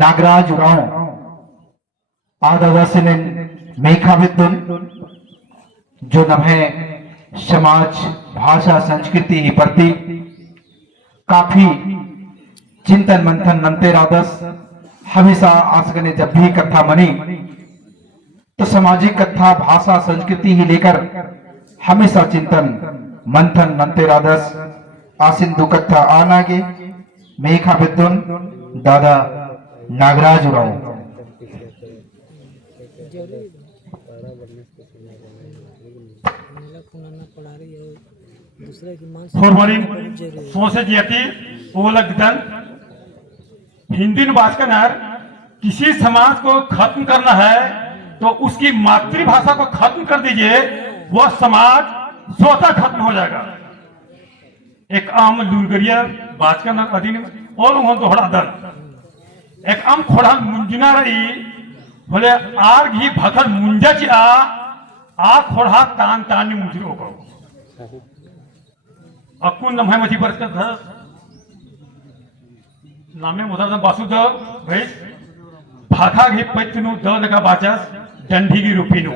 नागराज उरांव आदिवासीन मेघाविद्युन जो नभे समाज भाषा संस्कृति ही प्रति काफी चिंतन मंथन नंते रादस हमेशा आसगने जब भी कथा मनी तो सामाजिक कथा भाषा संस्कृति ही लेकर हमेशा चिंतन मंथन नंते रादस आसिंदु कथा आनागे मेघा विद्युन दादा नागराज उरांव फॉर्मलिन सोचे जाती वो लगदन हिंदी भाषा किसी समाज को खत्म करना है तो उसकी मातृभाषा को खत्म कर दीजिए, वह समाज स्वतः खत्म हो जाएगा। एक आम लुरगरिया बाचकन अधीन और उन दोहरा दल एक आम खोड़ा मुंजना रही बोले आर घी भखर मुंजा ची आ खोड़ा तान तान मुंजरो को अकुन नमः मची बरस का नामे मुदार बासुदेव भाई भाखा घी पैतनु द लगा बाचस डंडी की रूपीनु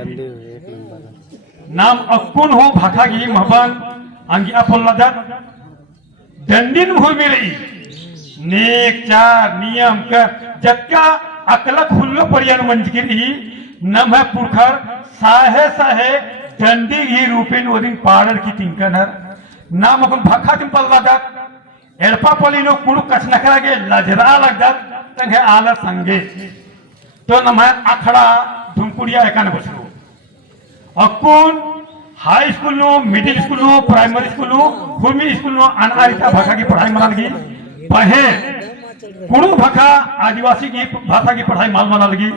नाम अकुन हो भाखा घी महबन अंगी अफोल्लादत दंडिन हो मेरी नेक चार नियम का जक्का अकला खुल्लो परियान मंजगिरी नम है पुरखर साहे साहे डंडी घी रूपीन वदिन पाड़र की तिंकनर नाम अपन भाखा तिम पल्लादत एल्पा पलिनो कुड़ु कचनकरा के लजरा लगदत तंगे आला संगे तो नम है अखड़ा धुमकुड़िया एकान बसरो अकुन हाई स्कूल नो मिडिल स्कूल नो प्राइमरी स्कूल नो भूमि स्कूल नो अनारिता भाषा की पढ़ाई मानगी पढ़े कुड़ु भाषा आदिवासी की भाषा की पढ़ाई माल लगी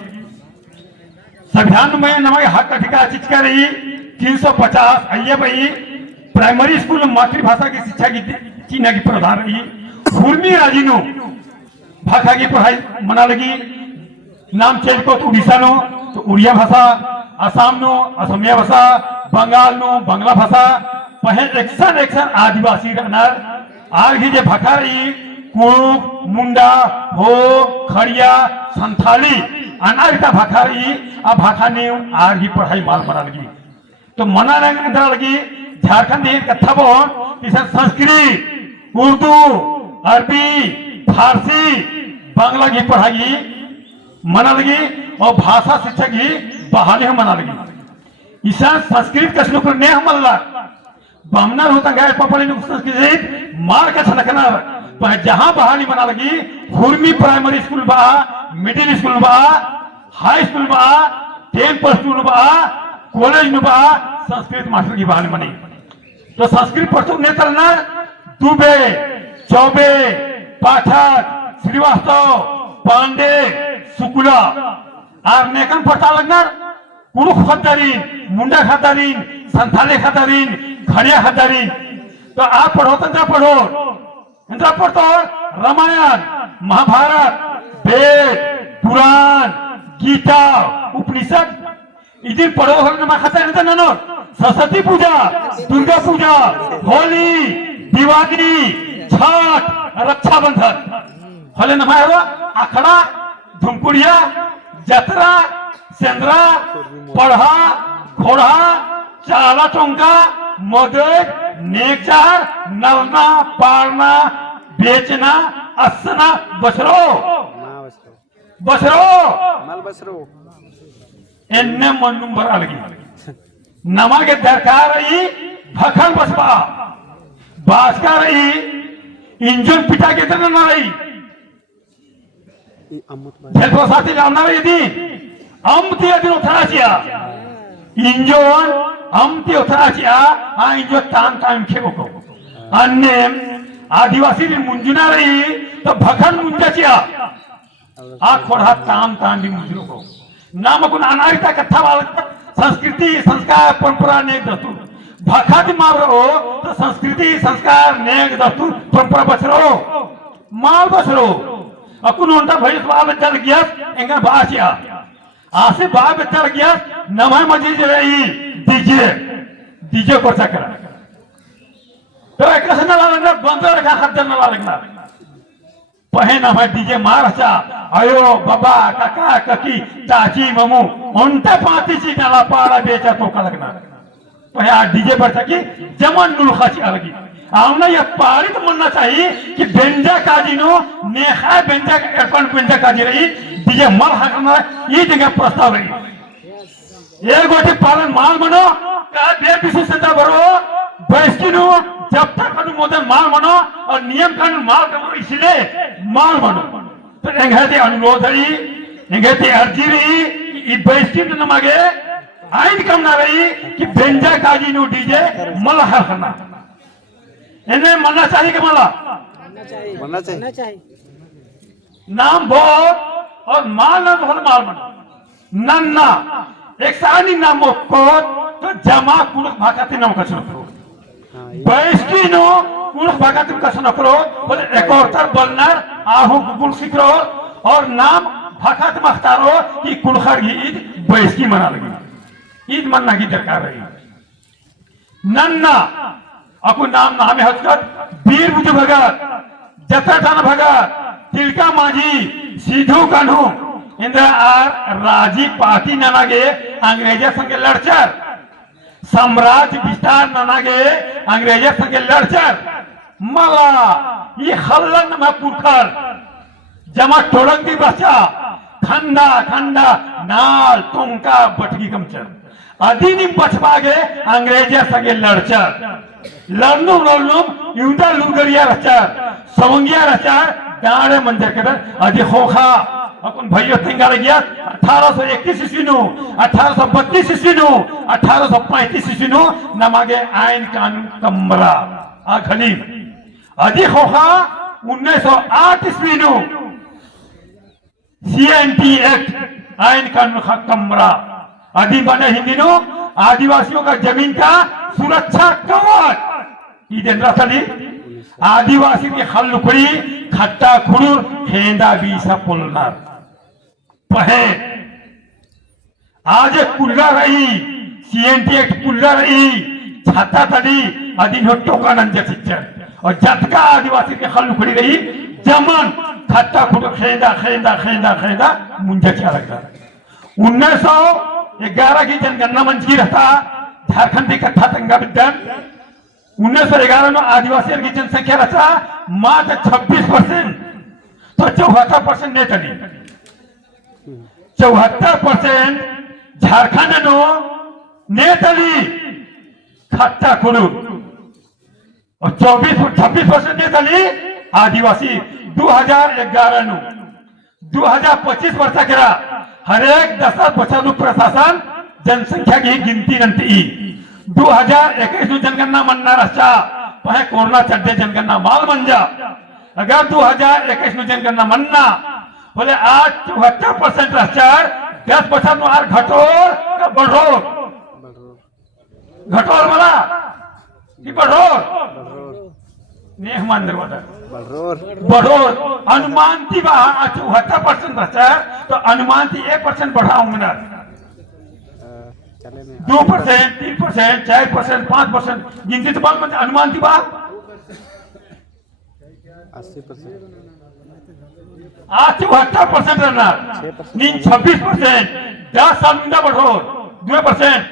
संविधान में नमक हक अधिकार चीज कर रही 350 आइए भाई प्राइमरी स्कूल में मातृभाषा की शिक्षा की चीना की प्रधान रही भूमि राजीनो भाषा की पढ़ाई मना लगी नाम चेंज को तो उड़ीसा नो तो उड़िया भाषा असम नो असमिया भाषा बंगाल नो बांग्ला भाषा पहले एक्शन आदिवासी रहनार आग ही जे भाषा रही कुड़ुक मुंडा हो खड़िया संथाली अनारिता भाषा रही अब भाषा ने आग ही पढ़ाई माल मना लगी तो मना लगी झारखंड कथा बोन संस्कृत उर्दू अरबी फारसी बांग्ला की पढ़ाई मना लगी और भाषा शिक्षा की बहाली हम मना लगी ईसा संस्कृत कसनो पर ने हम मल्ला बामना होता गए पपली ने संस्कृत मार का छनकना पर जहां बहाली मना लगी हुरमी प्राइमरी स्कूल बा मिडिल स्कूल बा हाई स्कूल बा 10 प्लस 2 बा कॉलेज बा संस्कृत मास्टर की बहाली मनी तो संस्कृत पढ़तो नेतलना दुबे चौबे पाठक श्रीवास्तव पांडे शुक्ला और नेकन पढ़ता लगना कुड़ु खतारीन मुंडा खतारीन संथाले खतारीन घड़िया खतारीन तो आप पढ़ो तो पढ़ो रामायण महाभारत वेद पुराण गीता उपनिषद इधर पढ़ो हो खाता नहीं ननो सरस्वती पूजा दुर्गा पूजा होली दिवाली छठ रक्षाबंधन होले नमाय अखड़ा धुमकुड़िया जतरा सेंद्रा पढ़ा घोड़ा चाला टोंका मदद नेचार नलना पालना बेचना असना बसरो एन्ने मन नंबर अलगी नमा के दरकार रही भखल बसपा बासका रही इंजन पिटा के तरह ना रही झेलपो साथी लाना रही थी अमती अदिन उथराचिया इंजन अमती उथराचिया आ इंजन तान तान खेबो को अन्य आदिवासी ने मुंजना रही तो भखल मुंजाचिया आ खोड़ा ताम तान भी मुंजरो को नाम को अनारिता कथा वाला संस्कृति संस्कार परंपरा नेक दस्तूर भाखा मार रहो तो संस्कृति संस्कार नेक दस्तूर परंपरा बच रहो माल बच रहो अकुन उनका भैंस बाल बच्चा लग गया एंगा बासिया आसे बाल बच्चा लग गया नमाय मस्जिद रही डीजे को चक्कर तो एक से ना लगना बंद रखा खर्चा ना लगना पहे नाम डीजे मारचा अयो बाबा काका ककी चाची ममू उनते पातीची नाला पाड़ा बेचा तो का लगना पहे आ डीजे पर की जमन नुलखाची अलगी आउना ये पारी तो मनना चाहिए कि बेंजा काजीनो नेखा बेंजा अर्पण बेंजा काजी रही डीजे मल हकना ये जगह प्रस्ताव रही ये गोटी पालन माल मनो का बे विशेषता बरो बैस्किनो जब तक कानून मोदन माल मनो और नियम कानून माल करो इसलिए माल मनो तो एंगेते अनुरोध रही एंगेते अर्जी रही ये बैस्किन न मागे आइन कम ना रही कि बेंजा काजी नो डीजे मल हकना इन्हें मरना चाहिए कि मला बनना चाहिए नाम बहुत और माल ना बहुत माल मनो नन्ना एक सानी नाम को तो जमा कुलक भागाती नाम का सुनो बैस्किनो कुलक भागाती का सुनो करो बोले एक और तर बलनर आहू कुल सिकरो और नाम भागात मख्तारो कि कुलखर की ईद बैस्की मना लगी ईद मनना की दरकार रही नन्ना अकु नाम नामे हजकत वीर बुझ भगत जतरठान भगत तिलका माझी सीधू कान्हू इंद्र आर राजी पार्टी नानागे अंग्रेजा संगे लड़चर साम्राज्य विस्तार नानागे अंग्रेजा संगे लड़चर मला ये खल्लन में पुरखर जमा टोड़क दी बच्चा खंडा खंडा नाल तुमका बटगी कमचर अधीनी बचपागे अंग्रेजा संगे लड़चर लड़नू युद्धा लुगरिया रचार सवंगिया रचार डाणे मंदिर के अधिक खोखा अपन भाइयों तेंगाले गया 1831 ईस्वी नु 1832 ईस्वी नु 1835 ईस्वी नु नमागे आइन कानून कमरा आ खलीफ अधिक खोखा 1908 ईस्वी नु CNT एक्ट आइन कानून का कमरा आदि बने हिंदी नु आदिवासियों का जमीन का सुरक्षा कवच इधर आदिवासी की हल्लुकड़ी खट्टा खुडूर हेंदा बीसा पुलनार पहे आज कुल्ला रही CNT एक्ट कुल्ला रही छाता तड़ी अधीन हो टोका नंजर सिच्चर और जतका आदिवासी की हल्लुकड़ी रही जमन खट्टा खुडूर खेंदा खेंदा खेंदा खेंदा मुंजा क्या लगता 1911 की जनगणना मंच की रहता झारखंड इकट्ठा तंगा विद्यान 1911 में आदिवासी की जनसंख्या रचा मात्र 26% तो 74% ने चली 74% झारखंड नो ने चली खट्टा खुडू और 26% ने चली आदिवासी 2011 नो 2025 वर्ष करा हर एक 10 वर्षानु प्रशासन जनसंख्या की गिनती नंती 2021 नु जनगणना मनना रचा पहे कोरोना चढ़े जनगणना माल बन जा अगर 2021 नु जनगणना मनना बोले आज 74% रचा 10% नु आर घटोर का बढ़ोर घटोर वाला कि बढ़ोर नेह मंदिर वाला बढ़ोर अनुमान थी 74% रचा तो अनुमान थी 1% बढ़ाऊंगा ना 2%, 3%, 4%, 5% गिनती तो बाल में अनुमान की बात 80% आज 74% रहना नीन 26% 10 साल में बढ़ो 2%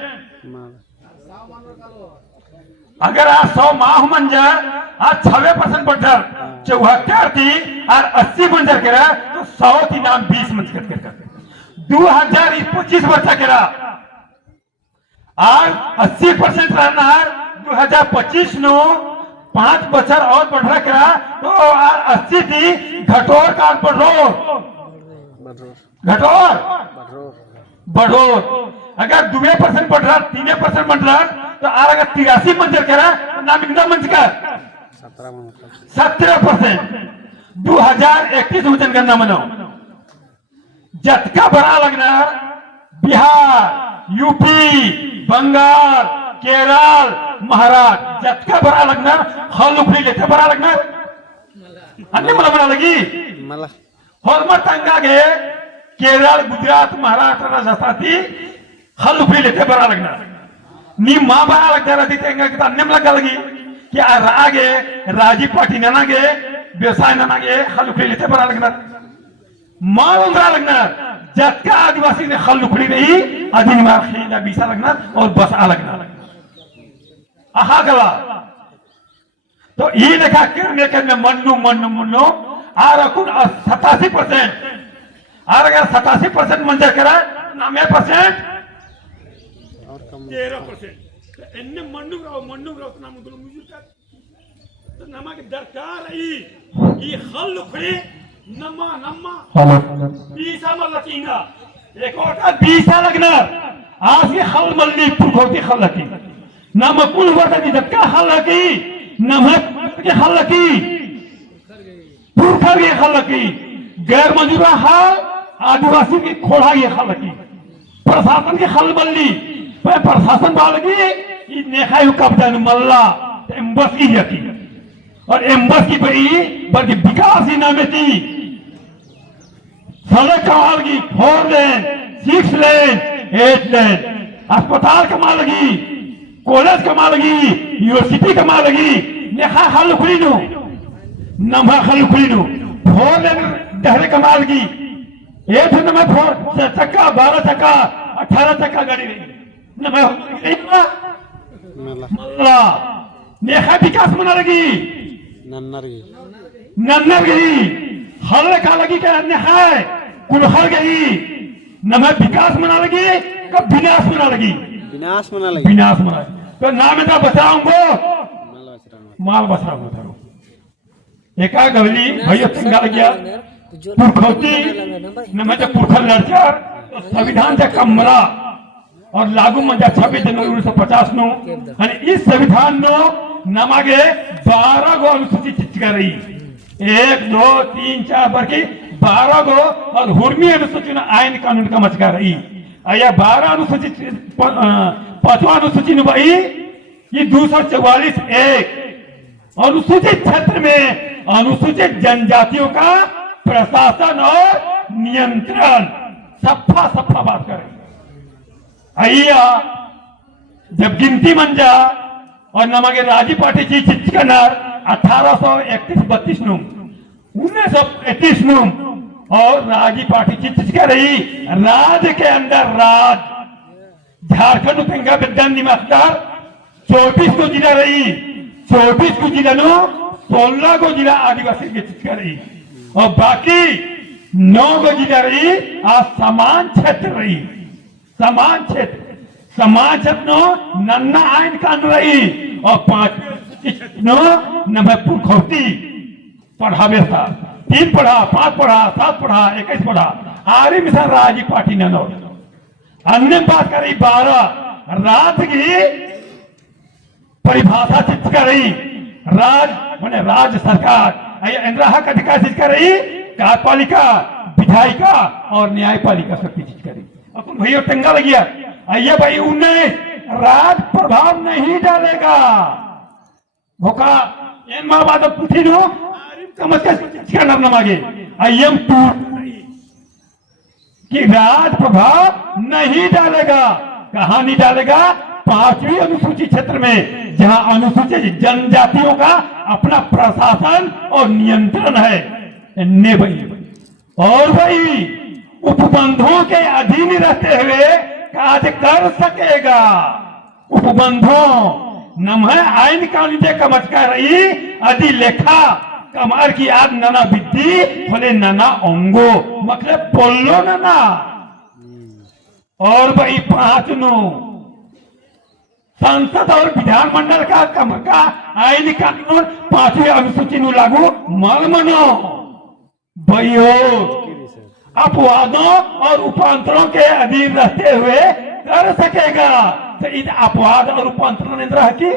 अगर आज 100 माह मंजर आज 6% बढ़कर 74 थी और 80 मंजर करा तो 100 थी नाम 20 मंजर कर 2025 वर्ष करा आज 80% रहना 2025 नो 5 बचर और बढ़ रहा तो 80 थी घटोर का बढ़ोर घटोर बढ़ोर अगर 2% बढ़ रहा 3% बढ़ रहा तो अगर 83 मंजर करा नाम इंदा मंच का 17% 2021 में जनगणना मनो जतका बड़ा लगना बिहार यूपी बंगाल केरल महाराष्ट्र जतका बड़ा लगना हल उपरी लेते बड़ा लगना अन्य मला बड़ा लगी मला हॉलमर तंगा गे केरल गुजरात महाराष्ट्र राजस्थानी हल उपरी लेते बड़ा लगना नी माँ बड़ा लगता रहती तेंगा कि अन्य मला लगी कि आ रागे राजी पार्टी नना गे व्यवसाय नागे हलुखड़ी लेते बना लगणार माल उंदरा लगणार जटका आदिवासी ने हलुखड़ी नहीं अधिन मार खेला बीसा लगणार और बस आ लगणार आहा गला तो ये देखा करने करने मन्नू मन्नू मन्नू आर कुन 87% आर अगर 87% मंजूर करा 90% और कम 13% इन्ने मन्नू राव नाम गुलो मुझे का तो नमा के दरकार ये हल लुखड़ी नमा हेलो बीसा मल्लकींगा एक और का बीसा लगणार आज ये हल मल्ली पुरखोती हल लकी नमा कुल वर्ता दी दक्का हल लकी नमक के हल लकी पुरखर के हल लकी गैर मंजूरा हाल आदिवासी की खोड़ा ये हल लकी प्रशासन के हल मल्ली प्रशासन वाले की नेखायु कब्जा मल्ला एम्बस की यकी और एम्बस की बड़ी बल्कि विकास ही नाम थी सड़क कमाल की 4 लेन 6 लेन 8 लेन अस्पताल कमा लगी कॉलेज कमा लगी यूनिवर्सिटी कमा लगी नेखा हल खुलीनु नमा हल खुलीनु 4 लेन डहरे कमा लगी 8 नंबर 4 चक्का 12 चक्का 18 चक्का गाड़ी नहीं मल्ला नेखा विकास मना लगी नन्नर गई हल का लगी क्या नेखा कुलहर गई न मैं विकास मना लगी कब विनाश मना लगी विनाश मना तो नाम इतना बचाऊंगो माल बचाऊंगा धरो एका गवली भैया सिंगा गया पुरखौती न मैं जब पुरखल लड़चार संविधान से कमरा और लागू मंजा 26 जनवरी 1950 नो इस संविधान नो नमागे 12 गो अनुसूचित चित्का रही 1 2 3 4 बल्कि 12 गो और हुर्मी अनुसूचित आयन कानून का मचका रही या 12 अनुसूचित 5वां अनुसूचित भाई ये 244(1) अनुसूचित क्षेत्र में अनुसूचित जनजातियों का प्रशासन और नियंत्रण सफा बात करें अय्या जब गिनती मंजा और नमागे राजी पार्टी की चिचकनर 1831-32 नुम 1931 नुम और राजी पार्टी की चिचका रही राज्य के अंदर राज झारखंड उपेंगा विद्यान निवासदार 24 को जिला रही 24 को जिला नो 16 को जिला आदिवासी की चिचका रही और बाकी 9 को जिला रही आज समान क्षेत्र रही समान क्षेत्र नो नन्ना आयन कानून रही और 5 नो नंबर पुरखौती पढ़ावे था 3 पढ़ा 5 पढ़ा 7 पढ़ा 21 पढ़ा आरी मिशन राजी पार्टी ने नो अन्य बात करी 12 राज की परिभाषा चित कर रही राज माने राज्य सरकार इंदिरा हक अधिकार चित कर रही कार्यपालिका विधायिका और न्यायपालिका शक्ति चित कर रही अपन भैया टंगा लग गया आइए भाई 19 राज प्रभाव नहीं डालेगा भोका इन माँ बात पूछी नो समझ के नाम मांगे आइए कि राज प्रभाव नहीं डालेगा कहा नहीं डालेगा 5वीं अनुसूचित क्षेत्र में जहां अनुसूचित जनजातियों का अपना प्रशासन और नियंत्रण है ने भाई और भाई उपबंधों के अधीन रहते हुए कार्य कर सकेगा उपबंधों नम है आयन कानून के कमचका रही अधि लेखा कमार की आग नाना विद्धि बोले नाना अंगो मतलब बोलो नाना और भाई 5 नो संसद और विधानमंडल का आयन कानून 5वीं अनुसूची नु लागू मल मनो भाइयों अपवादों और उपांतरों के अधीन रहते हुए कर सकेगा तो इन अपवाद और उपांतरण इंद्र की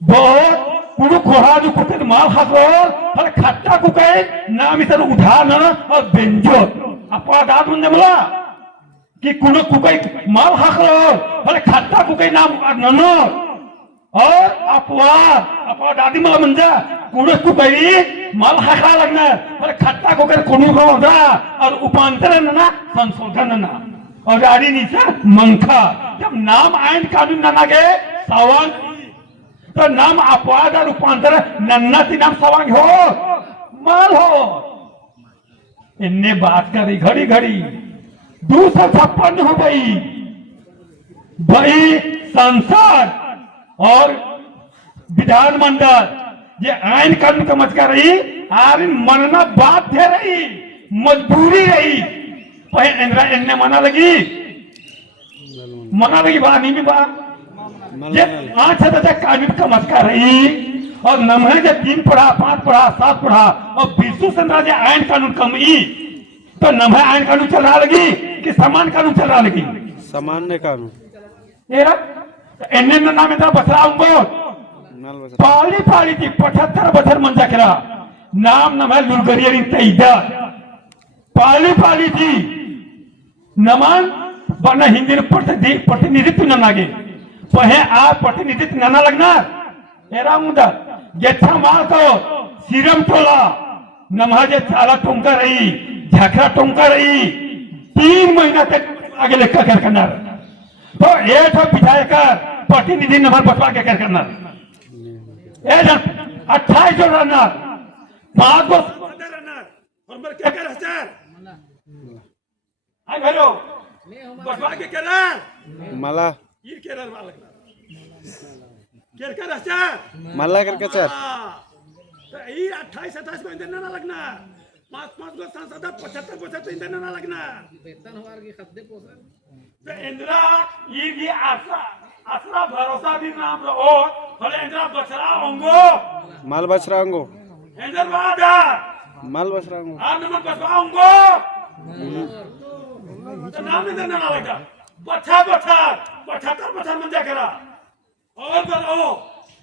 बहुत कुड़ू खोहा जो कुछ माल खासरोल हर खट्टा कुके नाम इधर उधार और बेंजो अपवाद आदमी जमला कि कुड़ू कुके माल खासरोल हर खट्टा कुके नाम ननो और अपवाद आदि माल मंजा कुड़ू कुके माल खाखा लगना हर खट्टा कुके कुड़ू को और उपांतरण ना संशोधन ना और आदि नीचा मंखा जब नाम आयन कानून ना लगे सवाल तो नाम अपवाद और रूपांतर नन्ना ती नाम सवांग हो माल हो इनने बात करी घड़ी घड़ी 256 हो गई भाई संसद और विधानमंडल ये आइन कानून का मत कर रही आर मनना बाध्य रही मजबूरी रही पहले इनने मना लगी बात नहीं बात ये 5 कानून का मत कर रही और नमहे जो 3 पढ़ा 5 पढ़ा 7 पढ़ा और विश्व संघ आइन कानून कम तो नमहे आइन कानून चल रहा लगी कि समान कानून चल रहा लगी सामान्य कानून एने नाम इतना बसराऊंगो पाली पाली थी 75 बছর मंजा करा नाम नम है लुलगरियरी तैदा पाली पाली थी नमन बना हिंदी प्रतिनिधित्व न लागे पहे आ प्रतिनिधित्व न लगना एरा मुदा गेच्छा मार तो सीरम टोला नमाजे चाला टोंका रही झखरा टोंका रही 3 महीना तक आगे लेकर कर करना तो एक विधायक प्रतिनिधि नंबर बचवा के कर करना 28 जो रनर 5 गो रनर और क्या कर हजार आई भाइयो बचवा के करा मला ये केरल वाला कर हजार मला करके सर तो ये 28 27 को इंधन ना लगना 5 गो सांसद 75 इंधन ना लगना वेतन हमार के खद्दे पोषण तो इंदिरा ये आसरा भरोसा भी नाम रो भले इंदिरा बचरा होंगो माल बचरांगो इंदिरा वादा माल बचरांगो आप नमक बचवाऊंगो तो नाम इंदिरा ना लगा 75 मंजा करा और बरो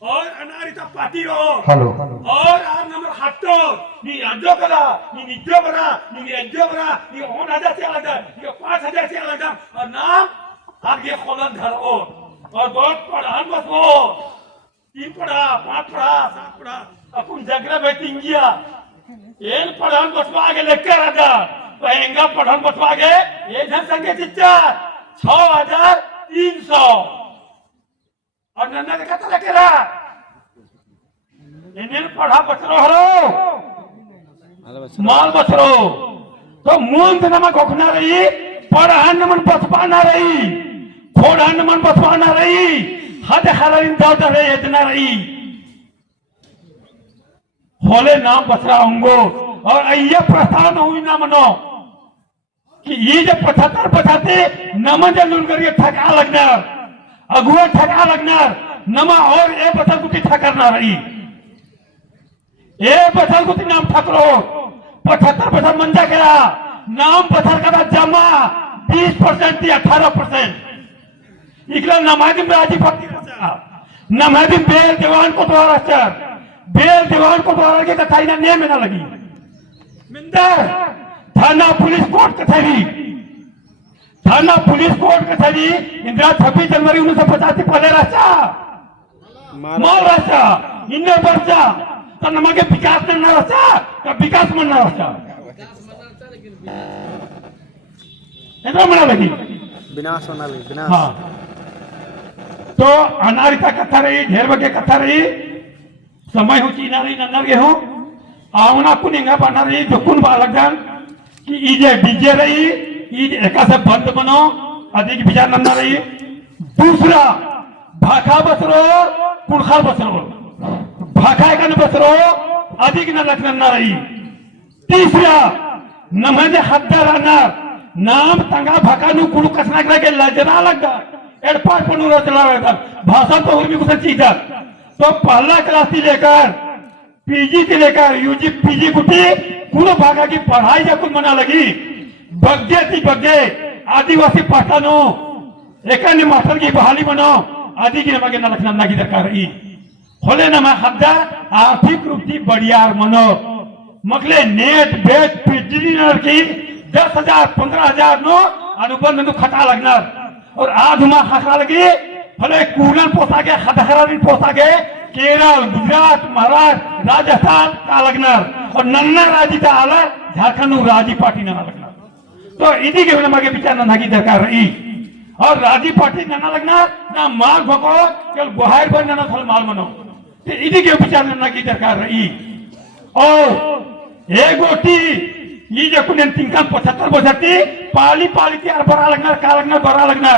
और अनारिता पार्टी रो हेलो और आप नंबर हटो नी अज्जो करा नी निज्जो करा नी अज्जो करा नी 1000 से अलग ये 5000 से अलग और नाम आगे खोलन धर और बहुत पढ़ान बस वो 3 पढ़ा 5 पढ़ा 7 पढ़ा अपन जगरा बैठिंग गया एन पढ़ान बसवा आगे लेकर आजा पहेंगा पढ़ान बसवा आगे ये जनसंख्या चिच्चा 6300 और नन्ना के कतला केरा इन्हें पढ़ा बचरो हरो माल बचरो तो मूंद नमा गोखना रही पढ़ान मन बचपाना रही खोड़ान मन बचपाना रही हद हरिन जाता रही इतना रही होले नाम बचरा होंगो और ये प्रस्थान हुई ना मनो कि ये जो 75 नमन जलून करिए ठका लगना अगुआ ठका लगना नमा और ए बचल गुटी ठकरना रही ए बचल गुटी नाम ठकरो 75 मंजा करा नाम पत्थर का जमा 20% थी 18% इकला नमाजिम राजी फटी नमाजिम बेल दीवान को द्वारा चर बेल दीवान को द्वारा के कथाई ना नेम ना लगी मिंदर थाना पुलिस कोर्ट कचहरी थाना पुलिस कोर्ट कचहरी इंदिरा 26 जनवरी 1950 पहले रास्ता माल रास्ता इन्ने वर्षा तो नमके विकास न रास्ता का विकास मन रास्ता इतना मना लगी विनाश होना लगी विनाश हाँ तो अनारिता कथा रही ढेर बगे कथा रही समय हो चीना रही नन्नर गे हो आवना कुनिंगा बना रही जो कुन बालक जान कि इजे डीजे रही ईद एका से बंद बनो अधिक विचार नन्ना रही दूसरा भाखा बसरो कुड़खा बसरो भाखा एक बसरो अधिक न रखना रही तीसरा नमजे हद्दा रहना नाम तंगा भाका नु कुड़ू कसना के लजना लगा एडपार पनु रचना लगा भाषा तो और भी कुछ चीज तो पहला क्लास से लेकर पीजी से लेकर यूजी पीजी गुटी कुल भागा की पढ़ाई जब कुछ मना लगी बग्गे थी बग्गे आदिवासी पठानो एक मास्टर की बहाली बनो आदि की नमके न लखना की दरकार रही होले नमा हद्दा आर्थिक रूप से बढ़ियार मनो मगले नेट बेट पीजी की 10,000 15,000 नो अनुबंध नु खटा लगना और आज हुआ खटा लगी भले कूलन पोसा के हदहरानी पोसा के केरल गुजरात महाराष्ट्र राजस्थान का लगना और नन्ना राजी का आला झारखंड राजी पार्टी ना लगना तो इन्हीं के नमके विचार नन्ना की दरकार रही और राजी पार्टी ना लगना ना माल भको केवल गुहार बन ना थल माल मनो ते ಇದಕ್ಕೆ ವಿಚಾರಣೆಯಾಗಿ दरकार रही और एक गोटी ये जो कुछ तिंकन 75 बजती पाली पाली के बरा लगना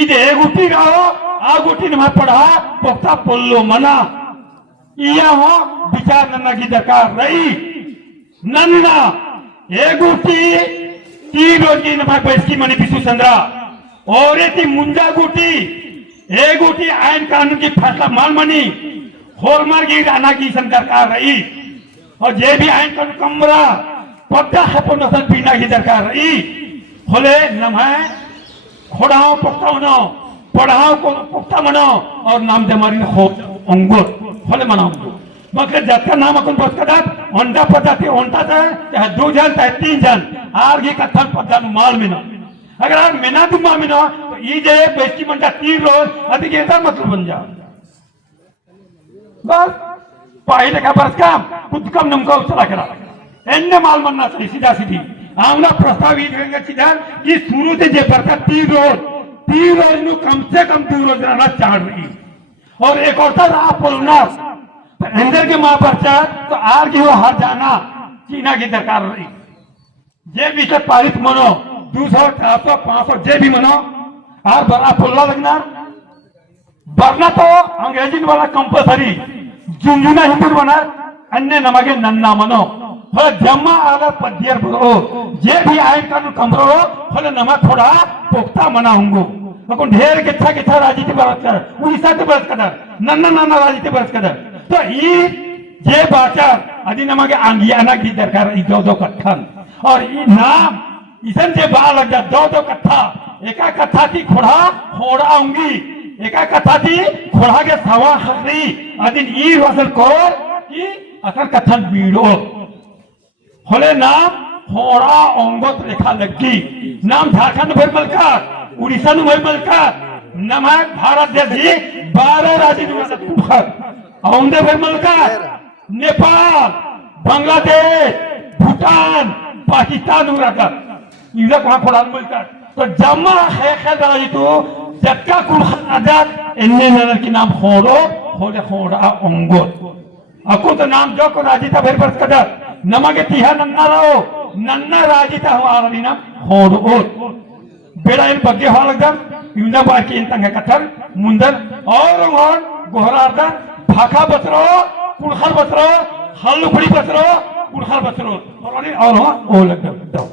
इधे एक गोटी गाओ आ गोटी ने मैं पढ़ा पोक्ता पोल्लो मना ये हो विचार नन्ना की दरकार रही नन्ना एक गोटी 3 रोज की नमाज बैठी मनी बिसु चंद्रा और ये थी मुंजा गोटी एक गोटी आयन कानून की फैसला मान मनी होलमार्ग की राना की दरकार रही और जे भी आयन कानून कमरा पक्का हपन नसन पीना की दरकार रही होले नमाय खोड़ाओ पक्का मनो पढ़ाओ को पक्का मनो और नाम जमारी हो अंगुर होले मनाओ मगर जत्का नाम अपन बस कदा अंडा पदाती अंडा चाहे 2 जन चाहे 3 जन आर की कथन पदान माल मिनो अगर आप मिना तुम मिनो तो ये जे बेस्टी मंडा 3 रोज अधिक ऐसा मतलब बन जाओ बस पहले का बरस काम खुद कम नमका उचला करा एन्ने माल बनना चाहिए सीधा सीधी आमना प्रस्ताव ये देंगे सीधा कि शुरू से जे बरसा 3 रोज नु कम से कम 2 रोज रहना चाह रही और एक और था आप बोलना तो अंदर के मां परचा तो आर की वो हर जाना चीना की दरकार रही जे भी से पारित मनो 200 400 500 जे भी मनो आर बड़ा पुल्ला लगना बरना तो अंग्रेजी वाला कंपलसरी जुंजुना हिंदू बना अन्य नमगे नन्ना मनो हो जम्मा आला पद्यर बरो जे भी आयन कानून कमरो होले नमा थोड़ा पोक्ता मना होंगो लेकिन ढेर के राजनीति बरस कर उड़ीसा के बरस कर नन्ना राजनीति बरस कर तो ई जे बाचा आदि नमगे आंगियाना की दरकार ई दो कट्ठन और ई नाम इसन जे बा लग जा दो कट्ठा एका कट्ठा की खोड़ा होंगी एका कथा थी खोड़ा के सवा हरी अदिन ई वसल को कि असल कथन बीड़ो होले नाम होड़ा अंगत रेखा लगी नाम झारखंड भर मलका उड़ीसा नु भर मलका नाम भारत देश ही 12 राज्य नु कुखर औंदे भर मलका नेपाल बांग्लादेश भूटान पाकिस्तान नु रखा इला कोना खोड़ा मलका तो जमा है राजी तो जक्का कुल आजाद इन्ने नर की नाम होड़ो होले होड़ा अंगोर अको तो नाम जो को राजीता भर बरस कदर नमगे तिहा नन्ना रहो नन्ना राजीता हो आरनी नाम होड़ो बेड़ा इन बग्गे हो लगदम युना बाकी इन तंगे कथर मुंदर और गोहरार्दा भाखा बसरो कुलखल बसरो हल्लुखड़ी बसरो कुलखल बसरो और हो लगदम